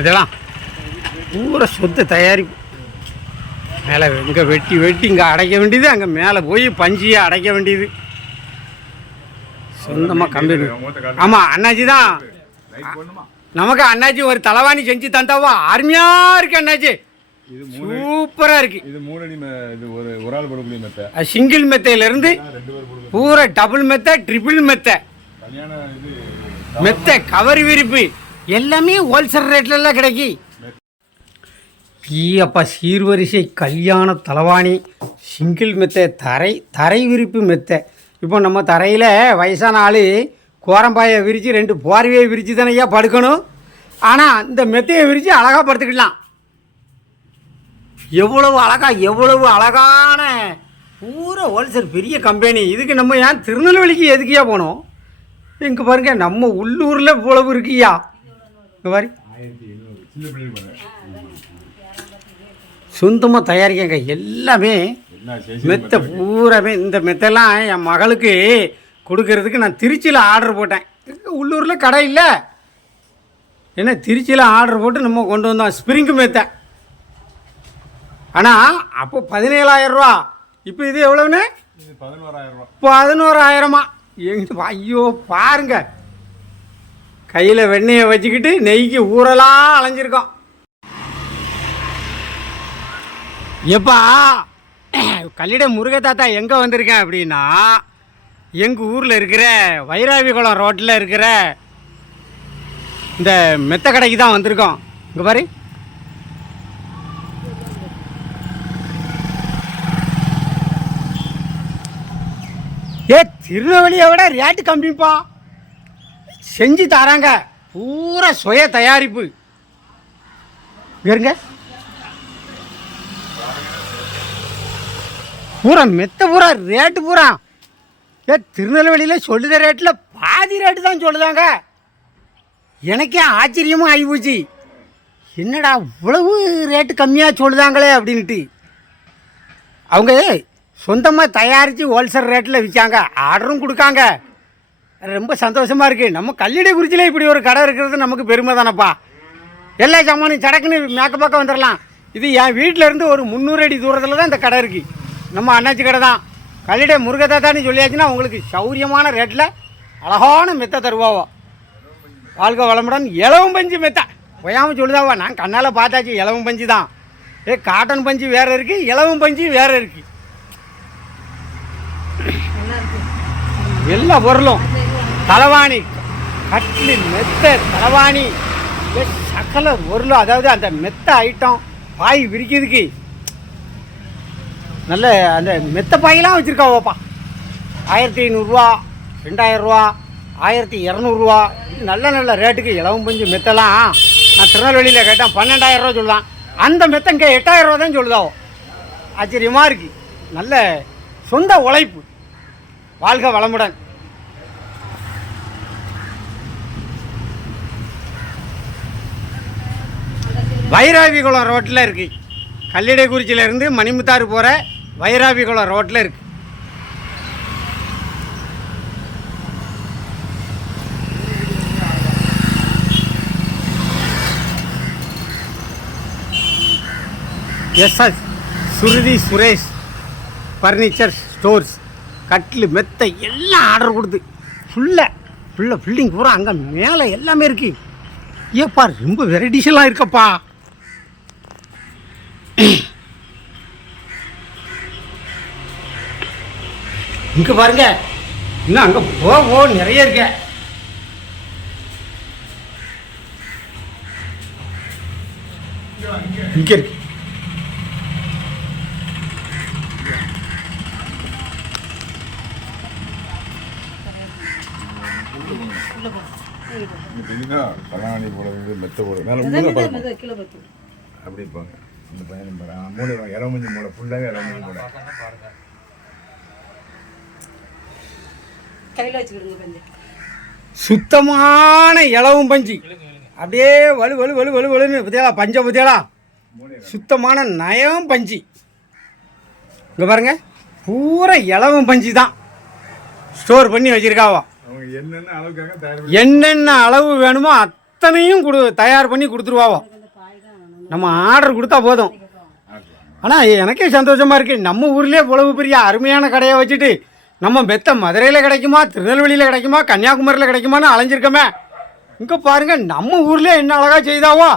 அதெல்லாம் பூரா சொத்து தயாரிப்பு. மேலே இங்கே வெட்டி வெட்டி இங்கே அடைக்க வேண்டியது அங்கே மேலே போய் பஞ்சியை அடைக்க வேண்டியது. சொந்தமாக கம்பெனி. ஆமாம் அண்ணாச்சி தான். நமக்கு அண்ணாச்சி ஒரு தலைவாணி செஞ்சு தந்தாவா? அருமையாக இருக்கு அண்ணாச்சி. சூப்பராக இருக்கு. இது மூணு அடி இது ஒரு ஒரு ஆள் போடக்கூடிய மெத்தை. சிங்கிள் மெத்தையிலேருந்து பேர் டபுள் மெத்தை ட்ரிபிள் மெத்தை. கல்யாண இது மெத்தை கவர் விரிப்பு. எல்லாமே ஹோல்சேல் ரேட்லலாம் கிடைக்கி. ஈயப்பா சீர்வரிசை கல்யாண தலவாணி சிங்கிள் மெத்தை தரை தரை விரிப்பு மெத்தை. இப்போ நம்ம தரையில் வயசான ஆள் கோரம்பாயை விரித்து ரெண்டு போர்வையை விரித்து தானேயா படுக்கணும்? ஆனால் இந்த மெத்தையை விரித்து அழகாக படுத்துக்கலாம் எவ்வளவு அழகா எவ்வளவு அழகான பூரா ஹோல்சேல் பெரிய கம்பெனி இதுக்கு நம்ம ஏன் திருநெல்வேலிக்கு எதுக்கியா போனோம்? இங்கே பாருங்க நம்ம உள்ளூரில் இவ்வளவு இருக்குயா? இங்கே பாரு. சொந்தமாக தயாரிக்கங்க எல்லாமே மெத்தை பூராமே இந்த மெத்தெல்லாம் என் மகளுக்கு கொடுக்கறதுக்கு நான் திருச்சியில் ஆர்டர் போட்டேன். உள்ளூரில் கடை இல்லை. ஏன்னா திருச்சியில் ஆர்டர் போட்டு நம்ம கொண்டு வந்தோம் ஸ்ப்ரிங்கு மெத்தை. ஆனால் அப்போ பதினேழாயிரம் ரூபா இப்போ இது எவ்வளோன்னு பதினோராயிரம் பதினோராயிரமா. எங்க ஐயோ பாருங்க. கையில் வெண்ணெயை வச்சுக்கிட்டு நெய்க்கு ஊரெல்லாம் அலைஞ்சிருக்கோம். எப்பா கல்லிட முருக தாத்தா எங்கே வந்திருக்கேன் அப்படின்னா எங்கள் ஊரில் இருக்கிற வைராவி குளம் ரோட்டில் இருக்கிற இந்த மெத்த கடைக்கு தான் வந்திருக்கோம். இங்கே பாரு ஏ திருநெல்வேலியை விட ரேட்டு கம்மிப்பா. செஞ்சு தராங்க. பூரா சுய தயாரிப்பு. இங்க இருங்க பூரா மெத்த பூரா ரேட்டு பூரா. ஏ திருநெல்வேலியில் சொல்லுத ரேட்டில் பாதி ரேட்டு தான் சொல்லுதாங்க. எனக்கே ஆச்சரியமாக ஆகிப்போச்சு என்னடா இவ்வளவு ரேட்டு கம்மியாக சொல்லுதாங்களே அப்படின்ட்டு அவங்க சொந்தமாக தயாரித்து ஹோல்சேல் ரேட்டில் விற்காங்க ஆர்டரும் கொடுக்காங்க. ரொம்ப சந்தோஷமாக இருக்குது நம்ம கல்லிடை குறிச்சியில் இப்படி ஒரு கடை இருக்கிறது நமக்கு பெருமை தானப்பா. எல்லா சாமானும் சடக்குன்னு மேக்க பக்கம் வந்துடலாம் இது என் வீட்டில் இருந்து ஒரு முந்நூறு அடி தூரத்தில் தான் இந்த கடை இருக்குது நம்ம அண்ணாச்சி கடை தான். கல்லிடை முருகதாத்தான்னு சொல்லியாச்சுன்னா உங்களுக்கு சௌரியமான ரேட்டில் அழகான மெத்தை தருவாவோ. வாழ்க வளமுடன். இலவம் பஞ்சு மெத்தை. ஒயாமல் சொல்லுதாவா. நான் கண்ணால் பார்த்தாச்சு. இளவும் பஞ்சு தான். ஏ காட்டன் பஞ்சு வேறு இருக்குது இலவம் பஞ்சு வேறு இருக்குது எல்லா பொருளும். தலவாணி. கட்லி மெத்த தலவாணி. சக்கல பொருளும். அதாவது அந்த மெத்த ஐட்டம் பாய் விரிக்கிறதுக்கு நல்ல அந்த மெத்த பாயெல்லாம் வச்சுருக்காவோப்பா ஆயிரத்தி ஐநூறுரூவா ரெண்டாயிரரூவா ஆயிரத்தி இரநூறுவா. நல்ல நல்ல ரேட்டுக்கு இலவம் பஞ்சு மெத்தெல்லாம் நான் திருநெல்வேலியில் கேட்டேன் பன்னெண்டாயிரரூவா சொல்லலாம் அந்த மெத்தங்க எட்டாயிரரூவா தான் சொல்லுதாவோ. ஆச்சரியமாக இருக்குது நல்ல சொந்த உழைப்பு. வாழ்க வளமுடன். வைராவிகுளம் ரோட்டில் இருக்கு. கல்லிடைக்குறிச்சியிலேருந்து மணிமுத்தாறு போகிற வைராவிகுளம் ரோட்டில் இருக்கு. SS Sruthi Suresh furniture stores. கட்டில் மெத்தை எல்லாம் ஆர்டர் கொடுத்து. ஃபுல்லாக ஃபுல்லாக பில்டிங் பூரா அங்கே மேலே எல்லாமே இருக்கு. ஏப்பா ரொம்ப வெரைட்டிஸ்லாம் இருக்கப்பா. இங்கே பாருங்க. இன்னும் அங்கே போ போ நிறைய இருக்க. இங்கே இருக்கு. பல்லாணி போடுறது மெத்த போடுறது பார்ப்போம் அப்படி இருப்பாங்க ஃபுல்லாகவே சுத்தமான இலவும் பஞ்சு. அப்படியே வலு வலு வலு வலு வலுன்னு பத்தியாளா பஞ்ச பத்தியாளா சுத்தமான நயம் பஞ்சு. இங்கே பாருங்க பூரா இலவம் பஞ்சு தான் ஸ்டோர் பண்ணி வச்சிருக்காவோ? என்னென்ன என்னென்ன அளவு வேணுமோ அத்தனையும் கொடு தயார் பண்ணி கொடுத்துருவாவோ. நம்ம ஆர்டர் கொடுத்தா போதும். ஆனால் எனக்கே சந்தோஷமாக இருக்குது நம்ம ஊர்லேயே இவ்வளவு பெரிய அருமையான கடையை வச்சுட்டு நம்ம மெத்த மதுரையில் கிடைக்குமா திருநெல்வேலியில் கிடைக்குமா கன்னியாகுமரியில் கிடைக்குமான்னு அலைஞ்சிருக்கோமே. இங்கே பாருங்கள் நம்ம ஊர்லேயே என்ன அழகாக செய்தாவோ.